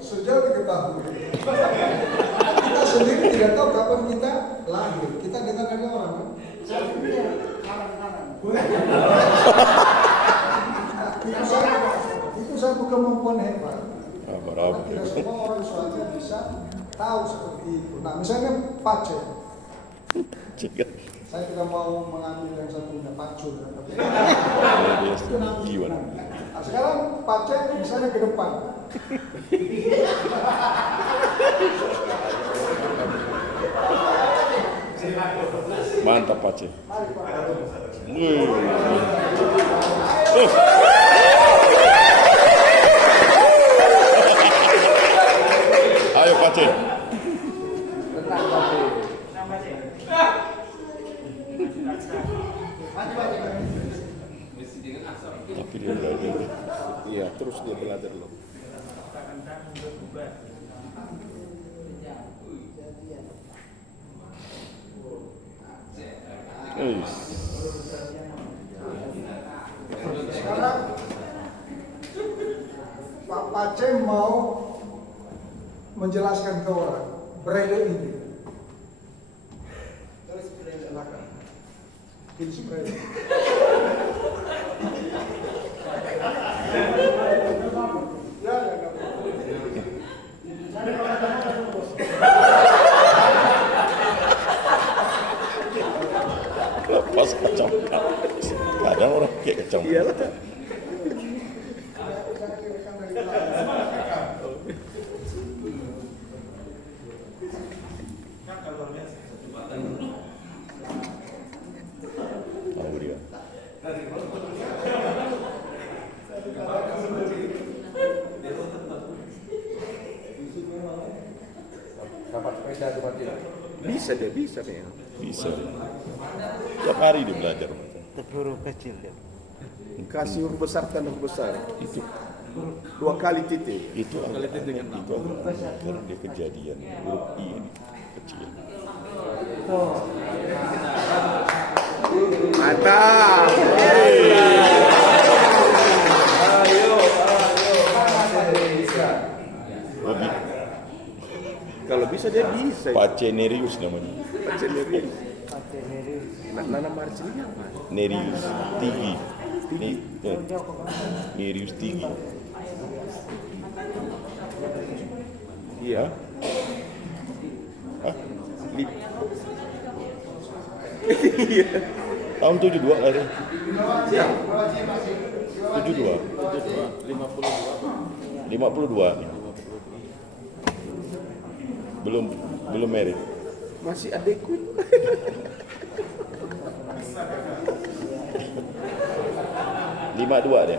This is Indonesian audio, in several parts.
Sejauh diketahui. Kita sendiri tidak tahu kapan kita lahir. Kita dengar ada orang kan? Itu satu kemampuan hebat. Tidak semua orang soalnya bisa tahu seperti itu. Nah, misalnya Pace. Saya tidak mau mengambil yang satunya Pacul. Nah, sekarang Pace misalnya ke depan. Mantap Pace. Ayo Pace. Tapi dia belajar. Iya, terus dia belajar loh. Sekarang Pak Pace mau menjelaskan ke orang Braille ini. Silakan. Tulis Braille. Lepas kacamata. Kadang orang kayak kacamata. Iyalah. Tahu dia. Bisa dia, bisa nih. Bisa. Tiap hari dia belajar. Tapi huruf kecil ya. Kasih huruf besar dan huruf besar. Itu 2 kali titik. itu karena dia kejadian huruf I ini kecil. Mantap. Lebih Kalau bisa dia bisa. Pace Nerius namanya. Pace Nerius. Nana Marcelnya apa? Nerius tinggi. Nerius tinggi. Iya. Hah? Iya. Tahun 72 lahir. 72. 52. Belum married. Masih adekku. Lima dua dia.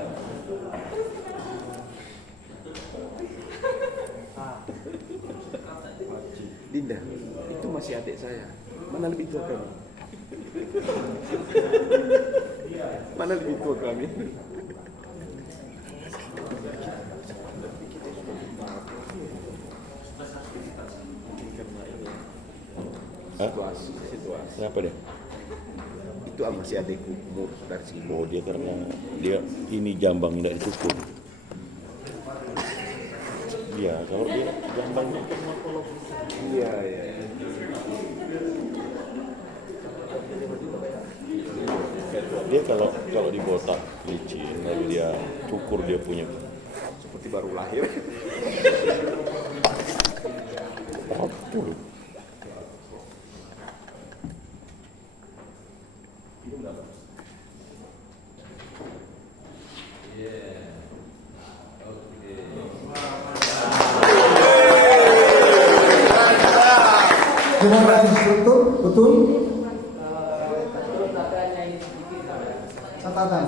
Dinda, itu masih adik saya. Mana lebih tua kami? Mana lebih tua kami? Situasi. Kenapa dia? Itu masih adikku umur dari sini. Oh dia karena dia ini jambang tidak dicukur. Iya kalau dia jambangnya Iya. dia kalau dibotak licin lalu dia cukur dia punya Seperti baru lahir. betul. Gimana instruktur? Betul? Catatan.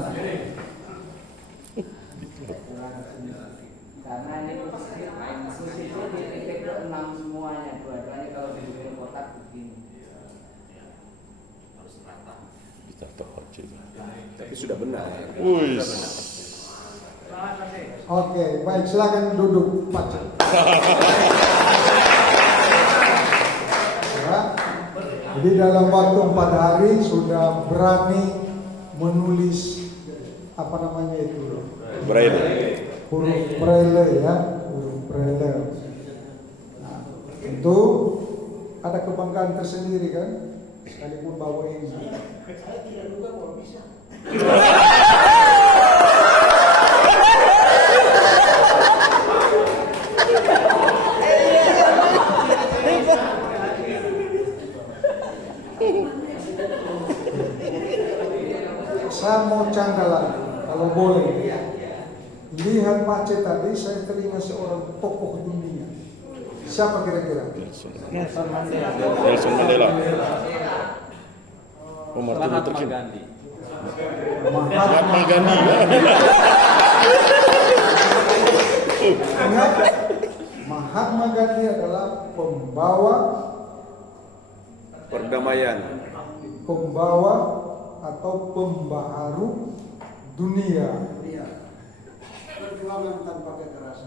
Karena ini posisinya di titik 6 semuanya, dua-duanya kalau dibikin kotak begini. Kita terpaksa. Tapi sudah benar. Wih. Oke, baik, silakan duduk, Pak. Ya. Jadi dalam waktu 4 hari sudah berani menulis apa namanya itu? Braille. Huruf Braille ya, huruf Braille. Nah, tentu ada kebanggaan tersendiri kan, sekalipun bawa ini. Saya tidak duga kalau bisa. Saya mau canda lagi, kalau boleh. Lihat Pak C tadi, saya terima seorang tokoh dunia. Siapa kira-kira? Nelson Mandela. Nelson Mandela. Oh, Martin Luther King. Gandhi. Mahatma Gandhi. Ingat, Mahatma Gandhi adalah pembawa Perdamaian. atau pembaharu dunia. Perjuangan tanpa kekerasan.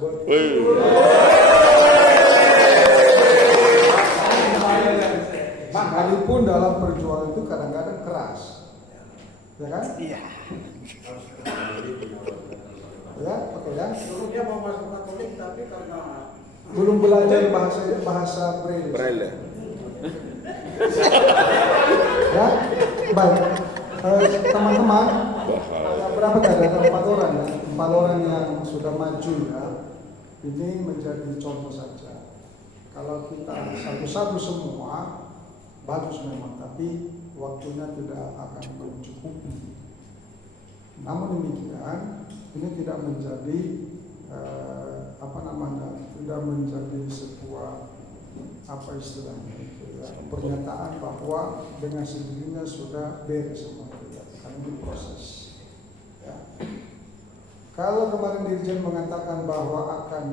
Sekalipun dalam perjuangan itu kadang-kadang keras, ya kan? Iya. Ya, oke ya. Dulu dia mau masuk Katolik tapi karena belum belajar bahasa Braille. Ya, baik. Teman-teman, berapa tadi? Ada 4 orang ya? 4 orang yang sudah maju ya. Ini menjadi contoh saja. Kalau kita satu-satu semua, bagus memang, tapi waktunya tidak akan mencukupi. Namun demikian, ini tidak menjadi tidak menjadi sebuah pernyataan bahwa dengan sendirinya sudah beres semua kita. Karena ini proses. Ya. Kalau kemarin Dirjen mengatakan bahwa akan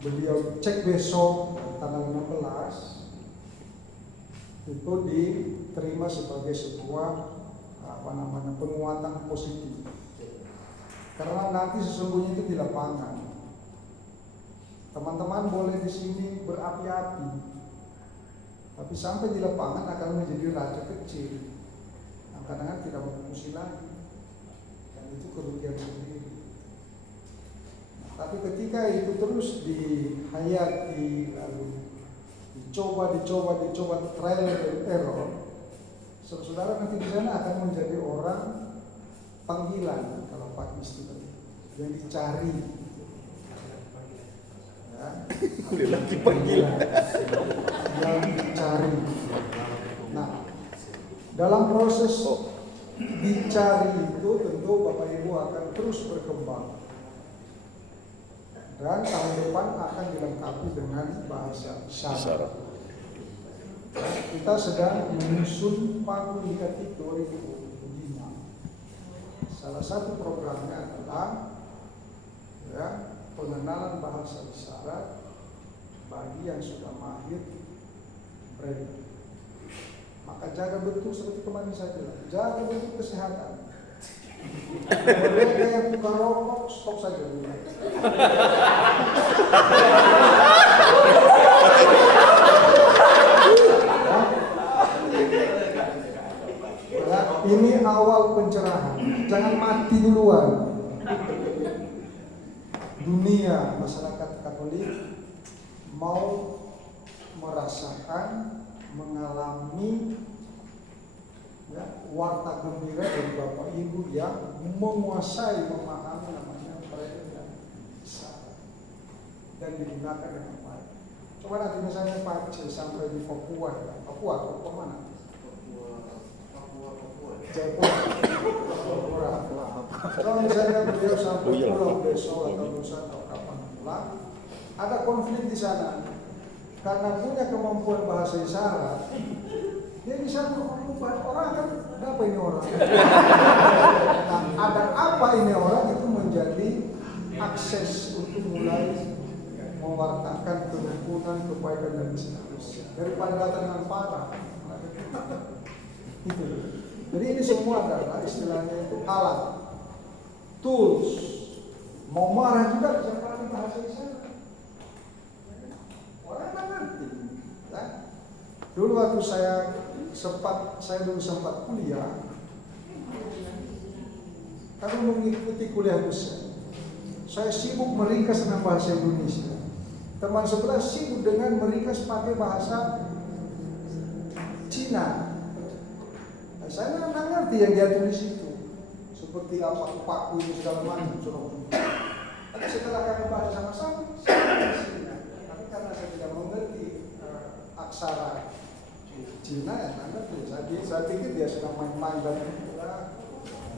beliau cek besok tanggal 16, itu diterima sebagai sebuah penguatan positif. Karena nanti sesungguhnya itu di lapangan. Teman-teman boleh di sini berapi-api, tapi sampai di lapangan akan menjadi raja kecil. Kadang-kadang tidak berfungsi lagi, dan itu kerugian sendiri. Tapi ketika itu terus dihayati, lalu dicoba, trial and error, saudara nanti di sana akan menjadi orang panggilan, kalau Pak istilah yang dicari. Lagi panggilan. Yang dicari. Nah, dalam proses dicari itu tentu Bapak Ibu akan terus berkembang. Dan tahun depan akan dilengkapi dengan bahasa isyarat. Kita sedang menyusun pagu indikatif 2025. Salah satu programnya adalah pengenalan bahasa isyarat bagi yang sudah mahir Braille. Maka jaga betul seperti kemarin saya bilang, jaga betul kesehatan. Mereka yang buka rokok, stop saja dulu. Ini awal pencerahan, jangan mati duluan. Dunia masyarakat Katolik mau merasakan, mengalami warta gembira dari Bapak Ibu yang menguasai, memahami namanya Braille dan isyarat dan digunakan dengan baik. Coba nanti misalnya Pak C sampai di Papua mana? Jayapura. Kalau misalnya beliau sampai pulau besok atau lusa atau kapan pulang, ada konflik di sana. Karena punya kemampuan bahasa isyarat, dia bisa mengubah orang kan, apa ini orang? Nah, ada apa ini orang itu menjadi akses untuk mulai mewartakan kerukunan, kebaikan dan seterusnya. Daripada datang dengan parah. Itu. Jadi ini semua adalah istilahnya itu alat, tools. Mau marah juga bisa pakai bahasa isyarat. Orang kan ngerti. Ya? Dulu waktu saya saya dulu sempat kuliah, kalau mengikuti kuliah besar, saya sibuk meringkas dengan bahasa Indonesia. Teman sebelah sibuk dengan meringkas pakai bahasa Cina. Nah, saya nggak ngerti yang dia tulis itu, seperti apa paku ini segala macam. Tapi setelah kami baca sama-sama, saya Cina. Tapi karena saya tidak mengerti aksara Cina, ya nggak ngerti. Saya pikir dia sedang main-main dan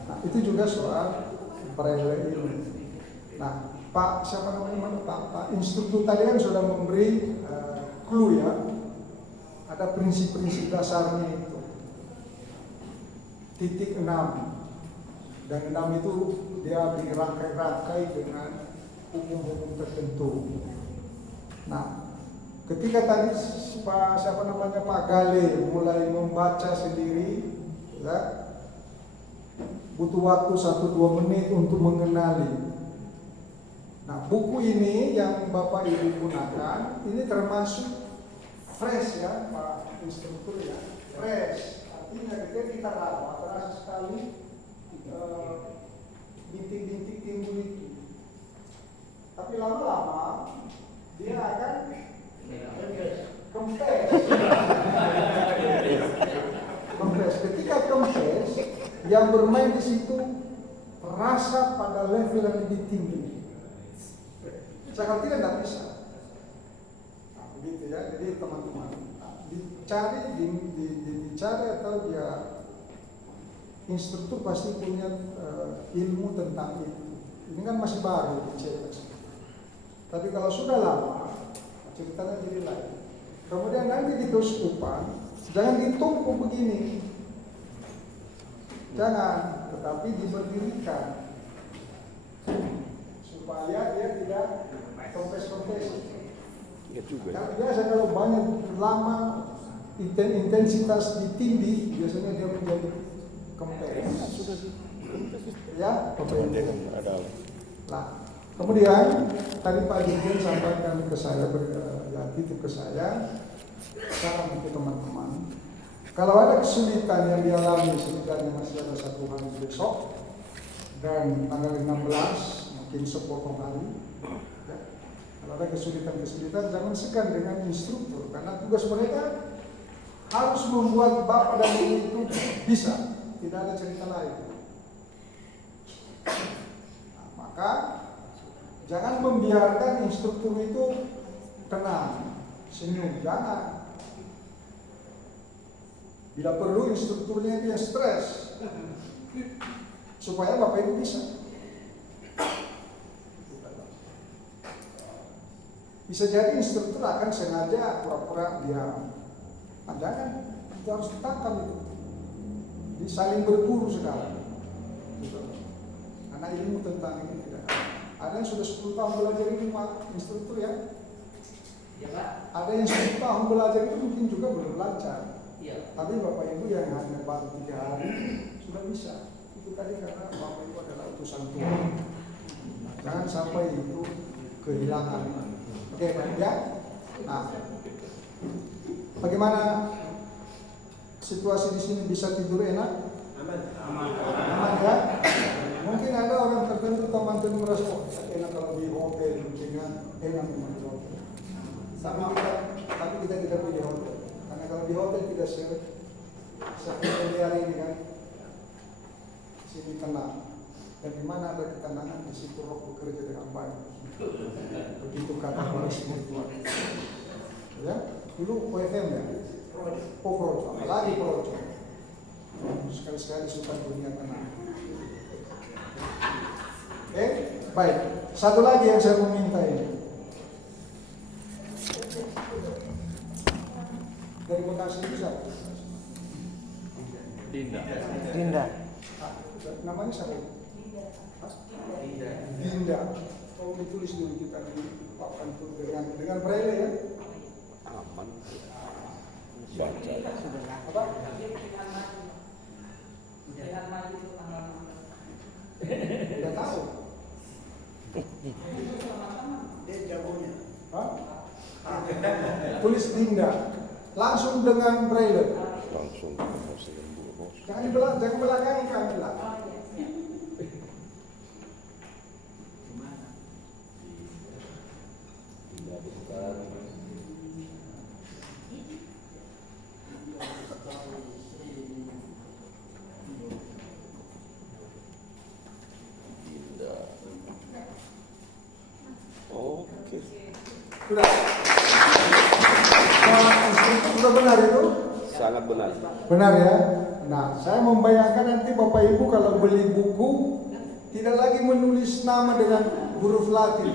nah, itu juga soal Braille ini. Nah, Pak siapa namanya Pak instruktur tadi kan sudah memberi clue ya. Ada prinsip-prinsip dasarnya itu. Titik 6. Dan 6 itu dia dirangkai-rangkai dengan hukum-hukum tertentu. Nah, ketika tadi Pak Gale mulai membaca sendiri, ya, butuh waktu 1-2 menit untuk mengenali. Nah, buku ini yang Bapak Ibu gunakan, ini termasuk fresh ya, Pak Instruktur ya, fresh. Artinya ketika kita rawat, terasa sekali bintik-bintik timbul itu. Tapi lama-lama dia akan kempes. Kempes. Ketika kempes, yang bermain di situ terasa pada level yang lebih tinggi. Kalau tidak bisa. Nah, begitu ya. Jadi teman-teman, dicari atau dia instruktur pasti punya ilmu tentang itu. Ini kan masih baru dicetak. Tapi kalau sudah lama, ceritanya jadi lain. Kemudian nanti di keuskupan, jangan ditumpuk begini. Jangan, tetapi diberdirikan. Supaya dia tidak kempes-kempes. Iya juga. Karena biasa kalau banyak lama intensitas ditindih, biasanya dia menjadi kempes. Ya, Dengan ada Nah, kemudian tadi Pak Dirjen sampaikan ke saya, titip ke saya, saran untuk teman-teman. Kalau ada kesulitan yang dialami, setidaknya masih ada 1 hari besok dan tanggal 16 mungkin sepotong hari. Ya. Kalau ada kesulitan-kesulitan, jangan segan dengan instruktur, karena tugas mereka harus membuat Bapak dan Ibu itu bisa. Tidak ada cerita lain. Nah, maka jangan membiarkan instruktur itu tenang, senyum, jangan. Bila perlu instrukturnya itu yang stres, supaya Bapak Ibu bisa. Bisa jadi instruktur akan sengaja pura-pura diam. Nah, jangan, itu harus ditangkap itu. Saling berburu sekarang. Karena ilmu tentang ini tidak ada. Yang sudah 10 tahun belajar ini Pak instruktur ya? Ya Pak. Ada yang 10 tahun belajar itu mungkin juga belum lancar. Iya. Tapi Bapak Ibu yang hanya baru 3 hari sudah bisa. Itu tadi karena Bapak Ibu adalah utusan Tuhan. Jangan sampai itu kehilangan. Oke, baik ya. Nah, bagaimana situasi di sini, bisa tidur enak? Aman ya. Mungkin ada orang tertentu teman-teman merasa enak kalau di hotel, mungkin enak di hotel. Tapi kita tidak pilih hotel, karena kalau di hotel tidak seperti hari ini kan, sini tenang. Dan di mana ada ketenangan, di situ roh bekerja dengan baik. Begitu kata para spiritual. Ya, dulu OFM ya. Projo, apalagi Projo. Sekali-sekali suka dunia tenang. Oke, baik. Satu lagi yang saya meminta ini. Dari Bekasi itu siapa? Dinda. Namanya siapa? Dinda. Tolong ditulis dulu kita di papan itu dengan braille ya. aman. Baca. Apa? Tidak tahu. Hah? Tulis Dinda. Langsung dengan braille. Langsung. Jangan belakangi kami lah. Oke. Sudah. Instruktur sudah benar itu? Sangat benar. Benar ya? Nah, saya membayangkan nanti Bapak Ibu kalau beli buku tidak lagi menulis nama dengan huruf Latin.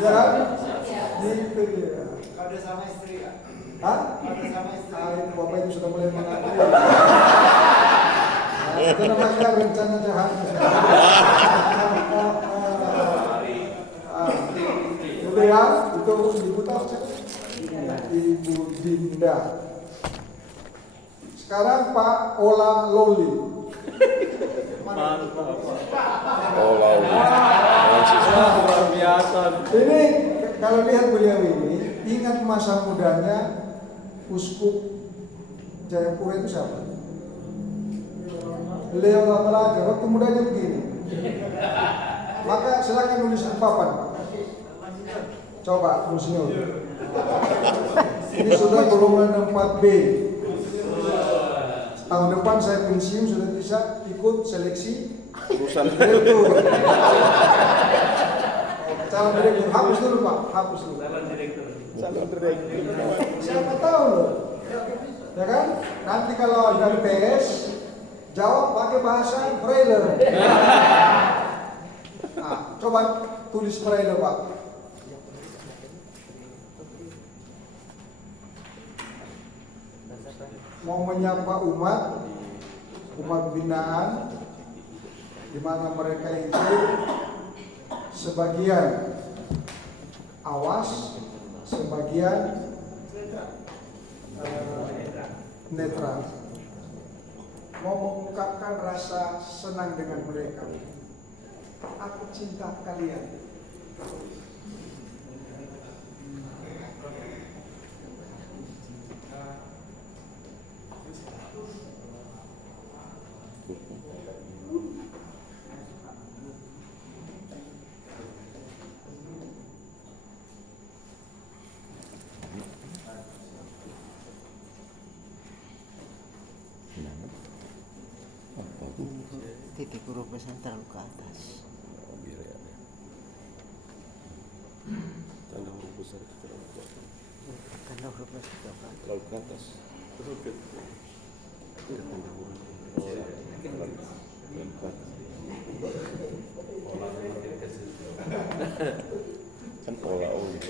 Ya, gitu dia. Ada sama istri ya? Hah? Ada sama istri. Itu Bapak Ibu sudah mulai mengakui. Itu namanya rencana jahat. Itu ya, itu Ibu tahu kan? Ibu Dinda. Sekarang Pak Ola Loli. Luar biasa. Ini kalau lihat beliau ini, ingat masa mudanya Uskup Jayapura itu siapa? Leo Lamaraja, waktu mudanya begini. Maka silakan nulis di papan. Coba Monsinyur. Ini sudah golongan 4B. Tahun depan saya pensiun sudah bisa ikut seleksi Urusan direktur. Calon direktur, hapus dulu Pak, hapus dulu. calon direktur. Siapa tahu loh, ya kan? Nanti kalau ada tes, jawab pakai bahasa Braille. Nah, coba tulis Braille Pak. Mau menyapa umat binaan, di mana mereka itu sebagian awas, sebagian netral. Mau mengungkapkan rasa senang dengan mereka. Aku cinta kalian. Titik huruf besar terlalu ke atas. Tanda huruf besar itu terlalu ke atas. Tanda huruf besar ke atas. Terlalu ke atas. Terlalu ke atas. Tanda huruf. Terlalu ke atas. Kan pola oli.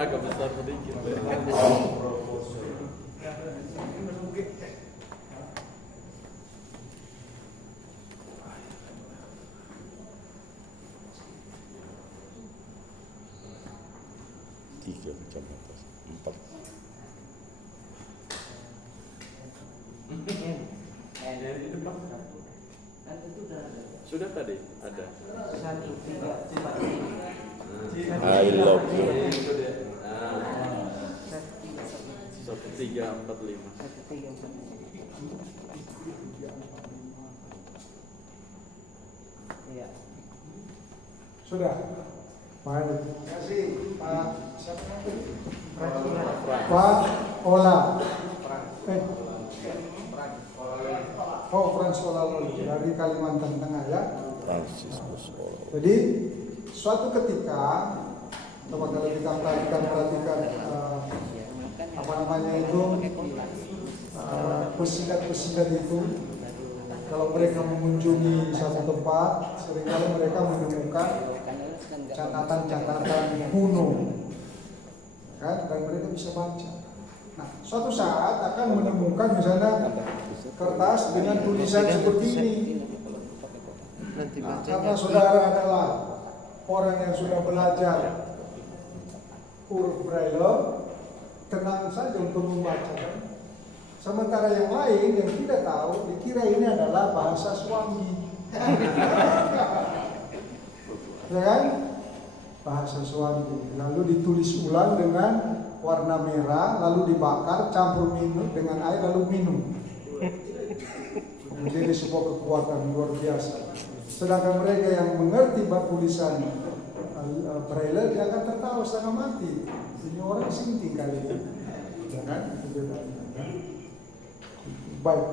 Agak besar sedikit. Tiga kecamatan, 4. Sudah tadi ada. 1345. I love you. 1345. Iya. Sudah. Baik. Terima kasih Pak. Siapa namanya? Pak Ola. Oh, Frans Ola Loli dari Kalimantan Tengah ya. Franciscus Ola. Jadi suatu ketika, coba kalau kita perhatikan apa namanya itu pesilat itu, kalau mereka mengunjungi satu tempat, seringkali mereka menemukan catatan-catatan kuno, kan? Dan mereka bisa baca. Nah, suatu saat akan menemukan misalnya kertas dengan tulisan seperti ini. Nah, karena saudara adalah orang yang sudah belajar huruf Braille, tenang saja untuk membaca. Sementara yang lain yang tidak tahu dikira ini adalah bahasa suami. Ya kan? bahasa Swazi. Lalu ditulis ulang dengan warna merah, lalu dibakar, campur minum dengan air, lalu minum. Menjadi sebuah kekuatan luar biasa. Sedangkan mereka yang mengerti bab tulisan Braille, dia akan tertawa setengah mati. Ini orang sinting kali ini. Ya kan? Itu bedanya. Baik.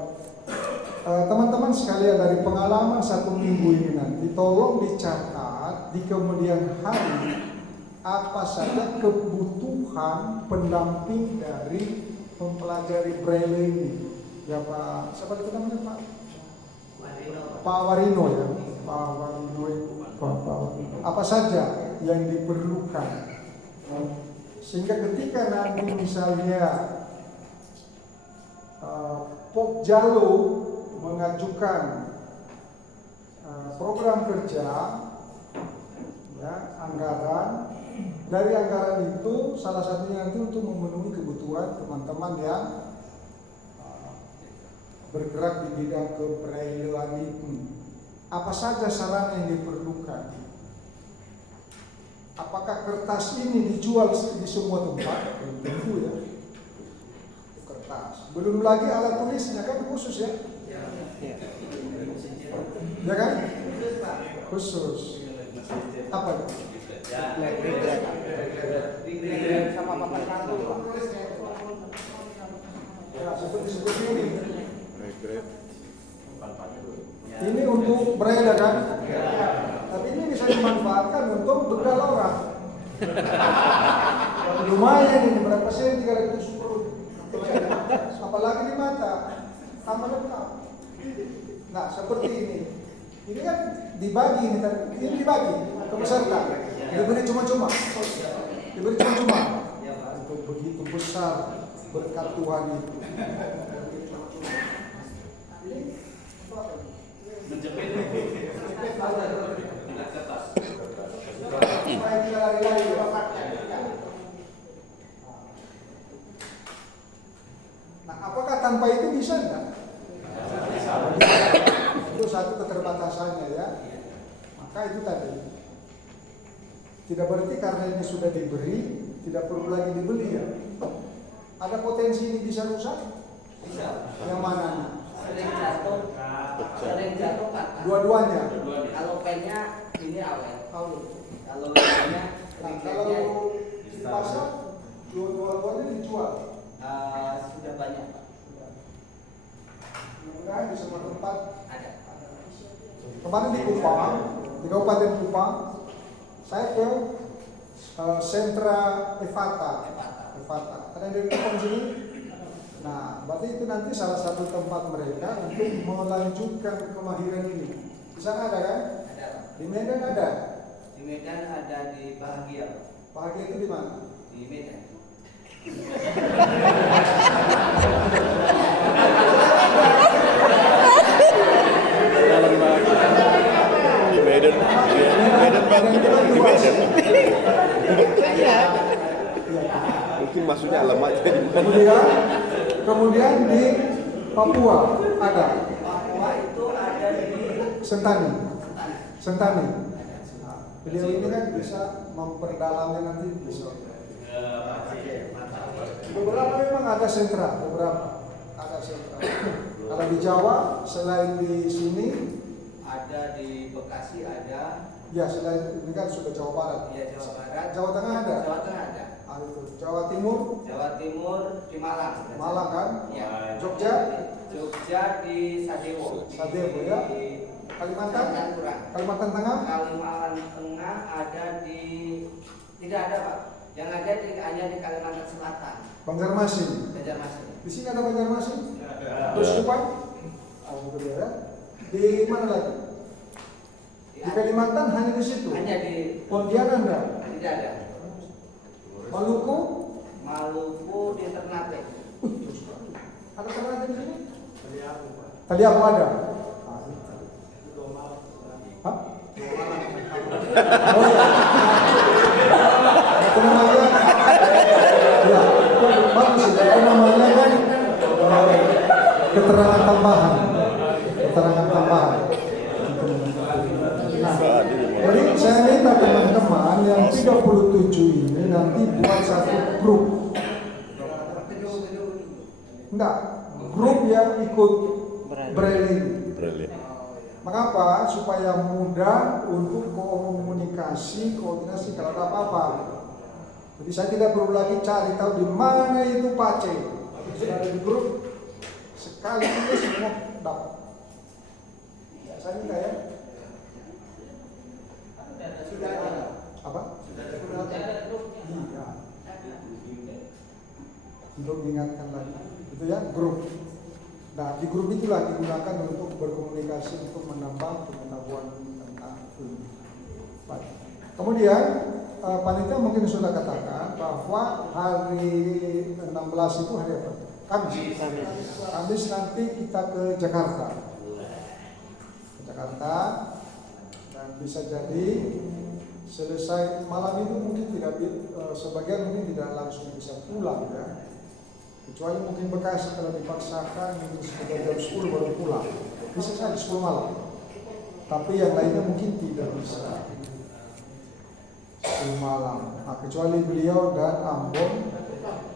Teman-teman sekalian, dari pengalaman 1 minggu ini nanti tolong dicatat di kemudian hari apa saja kebutuhan pendamping dari mempelajari Braille ini. Ya Pak, siapa itu namanya Pak? Pak Warino ya. Pak Warino itu. Apa saja yang diperlukan, sehingga ketika nanti misalnya Pokjalo mengajukan program kerja, ya, anggaran, dari anggaran itu salah satunya nanti untuk memenuhi kebutuhan teman-teman yang bergerak di bidang kebrailean itu. Apa saja sarana yang diperlukan? Apakah kertas ini dijual di semua tempat? Belum tentu ya. Kertas. Belum lagi alat tulisnya kan khusus ya? Ya kan? Khusus. Apa? Sama papan kartu. Ya, seperti ini. Regret. Ini untuk Braille kan? Tapi ini bisa dimanfaatkan untuk bekal orang. Lumayan ini, berapa senti kalau tusuk perut. Apalagi di mata, tambah lengkap. Nah, seperti ini. Ini kan dibagi, ini dibagi ke peserta. Diberi cuma-cuma. Diberi cuma-cuma. Untuk begitu besar berkat Tuhan itu. Menjepit. Nah, apakah tanpa itu bisa enggak? Itu satu keterbatasannya ya. Maka itu tadi. Tidak berarti karena ini sudah diberi, tidak perlu lagi dibeli ya. Ada potensi ini bisa rusak? Bisa. Yang mana? Sering jatuh kan? Dua-duanya. Kalau pennya ini awet. Kalau pennya Nah, kalau di pasar dua-duanya dijual. sudah banyak Pak. Mudah-mudahan di semua tempat Ada. Kemarin di Kupang, di Kabupaten Kupang, saya ke sentra Evata. Ada yang dari Kupang sini? Nah, berarti itu nanti salah satu tempat mereka untuk melanjutkan kemahiran ini. Di sana ada kan? Ada Pak. Di Medan ada. Di Medan ada di Bahagia Pak. Bahagia itu di mana? Di Medan. Dalam lagi. Di Medan. Medan Bang. Di Medan. Mungkin maksudnya alamatnya di Medan. Kemudian di Papua ada. Papua itu ada di Sentani. Nah, beliau ini kan bisa memperdalamnya nanti besok. Beberapa memang ada sentra, ada sentra. Kalau di Jawa selain di sini, ada di Bekasi ada. ya selain ini kan sudah Jawa Barat. Ya Jawa Barat. Jawa Tengah ada. Jawa Tengah ada. Itu. Jawa Timur, Jawa Timur di Malang. Malang kan? Ya. Jogja, Jogja di Sadewo. Sadewo, ya. Kalimantan, Kalimantan Tengah, Kalimantan Tengah ada di tidak ada Pak. Yang ada hanya di Kalimantan Selatan. Banjarmasin. Banjarmasin. Di sini ada Banjarmasin. Terus Kupang. Alhamdulillah ya. Di mana lagi? Di Kalimantan hanya di situ. Hanya di Pontianak enggak? tidak ada. Maluku? Maluku di Ternate. Ada Ternate di sini? Taliabu ada. Hah? Oh iya. Itu namanya, ya, bagus ya. Itu namanya kan keterangan tambahan. Nah, jadi saya minta teman-teman yang tidak berarti buat satu grup. Enggak, grup yang ikut Braille. Braille. Mengapa? Supaya mudah untuk komunikasi, koordinasi kalau ada apa-apa. Jadi saya tidak perlu lagi cari tahu di mana itu Pak C. Sudah ada di grup, sekali ini semua dapat. Ya, saya minta ya. Sudah ada. Apa? Sudah ada grup. Iya. Untuk mengingatkan lagi. Itu ya, grup. Nah, di grup itulah digunakan untuk berkomunikasi untuk menambah pengetahuan tentang ilmu. Baik. Kemudian panitia mungkin sudah katakan bahwa hari 16 itu hari apa? Kamis. Kamis nanti kita ke Jakarta. Ke Jakarta dan bisa jadi selesai malam itu mungkin tidak sebagian mungkin tidak langsung bisa pulang ya. Kecuali mungkin Bekasi kalau dipaksakan mungkin sekitar jam 10 baru pulang. Bisa saja 10 malam. Tapi yang lainnya mungkin tidak bisa 10 malam. Nah, kecuali beliau dan Ambon,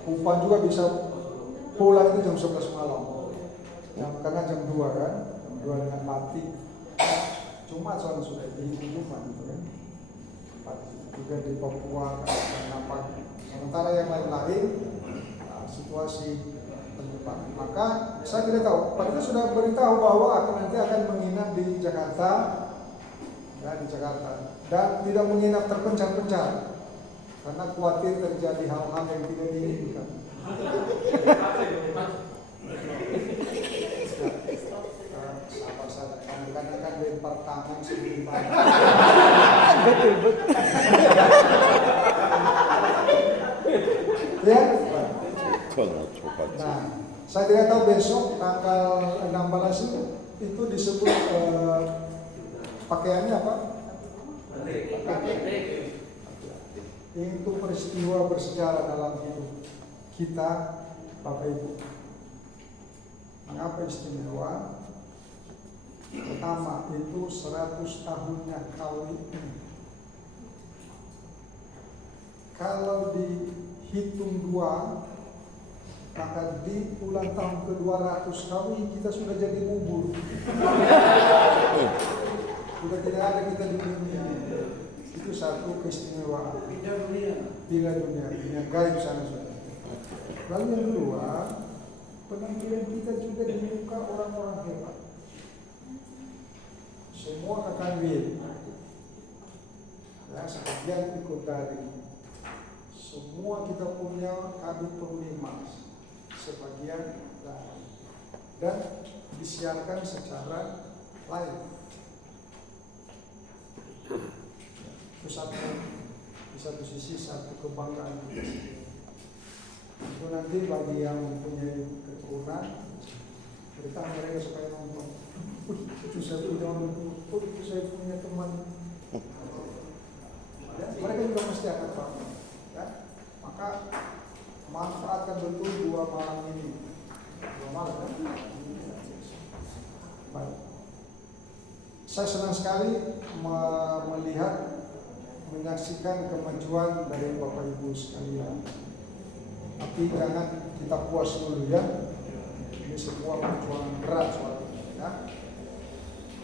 Upan juga bisa pulang itu jam 11 malam. Karena jam 2 kan, jam 2 dengan mati. Cuma soalnya sudah dihitung cuma gitu kan. Juga di Papua, Napak. Sementara yang lain-lain situasi penyebab. Maka saya tidak tahu. Panitia sudah beritahu bahwa nanti akan menginap di Jakarta, ya di Jakarta, dan tidak menginap terpencar-pencar karena khawatir terjadi hal-hal yang tidak diinginkan. Sabar saja. Kadang-kadang kan lempar tangan sebelum Betul. Ya. Nah, saya tidak tahu besok tanggal 16 itu disebut pakaiannya apa? Itu peristiwa bersejarah dalam hidup kita, Bapak Ibu. Mengapa istimewa? Pertama itu 100 tahunnya KWI. Kalau dihitung 2, maka di ulang tahun ke-200 KWI kita sudah jadi bubur. Sudah tidak ada kita di dunia. Itu satu keistimewaan. Pindah dunia gaib sana sudah. Lalu yang kedua, penampilan kita juga di muka orang-orang hebat. Semua akan will. Ya, sebagian ikut dari. Semua kita punya kabit penglimas. Sebagian dari. Dan disiarkan secara live. Itu di satu sisi satu kebanggaan kita sendiri. Itu nanti bagi yang mempunyai keturunan, beritahu mereka supaya nonton. Itu saya punya orang tua, itu saya punya teman. Ya, mereka juga mesti akan paham. Ya, maka manfaatkan betul 2 malam ini. 2 malam kan? Baik. Saya senang sekali melihat, menyaksikan kemajuan dari Bapak Ibu sekalian. Tapi jangan kita puas dulu ya. Ini sebuah perjuangan berat soalnya. Ya.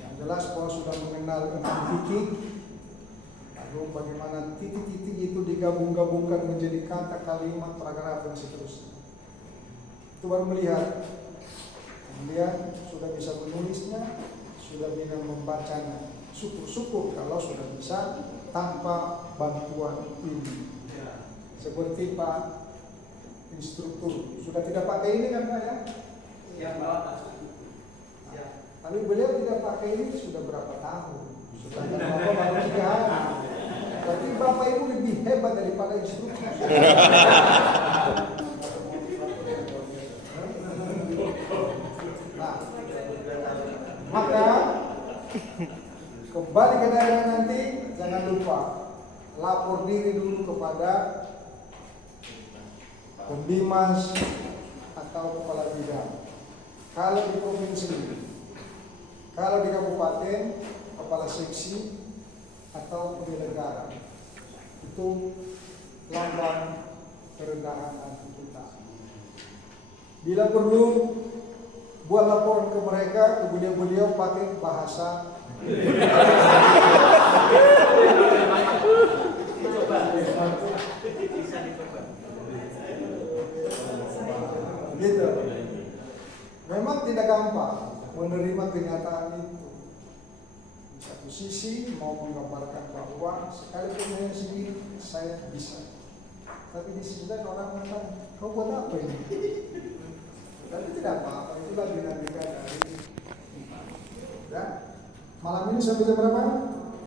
Yang jelas bahwa sudah mengenal titik. Lalu bagaimana titik-titik itu digabung-gabungkan menjadi kata, kalimat, paragraf dan seterusnya. Itu baru melihat. Kemudian sudah bisa menulisnya, sudah bisa membacanya. Syukur-syukur kalau sudah bisa tanpa bantuan ini. Seperti Pak instruktur sudah tidak pakai ini kan Pak ya? Yang bawa tas. Tapi beliau tidak pakai ini sudah berapa tahun? Sudah Bapak baru 3 hari. Berarti Bapak Ibu lebih hebat daripada instruktur. Nah, maka kembali ke daerah nanti jangan lupa lapor diri dulu kepada pembimas atau kepala bidang. Kalau di provinsi, kalau di kabupaten, kepala seksi atau penyelenggara. Itu lambang kerendahan hati kita. Bila perlu, buat laporan ke mereka, ke beliau-beliau pakai bahasa gitu. Memang tidak gampang menerima kenyataan itu. Di satu sisi mau menggambarkan bahwa sekalipun hanya sedikit saya bisa, tapi di sisi lain orang mengatakan kau buat apa ini? Tapi tidak apa-apa, itulah dinamika dari kita. Ya. Malam ini sampai jam berapa?